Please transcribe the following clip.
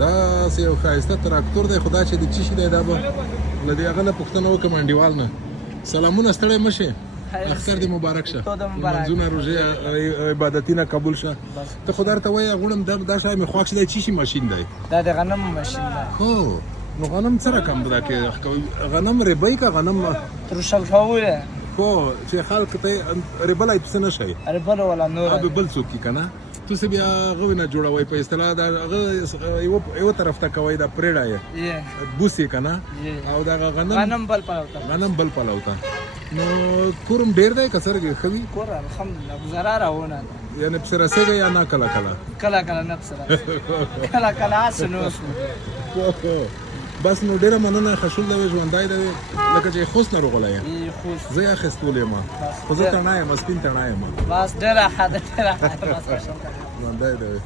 دا سه یو ښایسته تراکتور دی خدا چې د چی شي دی دا به له دې هغه نه پوښتنه وکړم انډیوال نه سلامونه ستړی مشه اختر دې مبارک شه منځونه روژې عبادتونه قبول شه ته خو درته وایې غواړم دا شی مې خوښ دی چی شي ماشین دی دا د غنم ماشین دی هو نو غنم څه رقم ده کې غنم ربای کا غنم ترشل شوی خو چې خلک ته ربلای پس نه شي ربل ولا نور اب بل څوک کنه تو سه بیا غوینه جوړوي په اصطلاح دا یو طرف ته کوي دا پریډای بوسي کنه او دا غنم بل پلاوتا نو کورم ډیر دی کسر کې خوي کور الحمدلله گزاره راونه یعنی پر سره یا نه کلا نه سره کلا اسنو بس نو ډیره مننه خشول دی ژوندای دی لکه چې خوست نه روغلای زه یا خستولې ما خو زه تنه یم سپین تنه یم بس ډیره حد بس ژوندای دی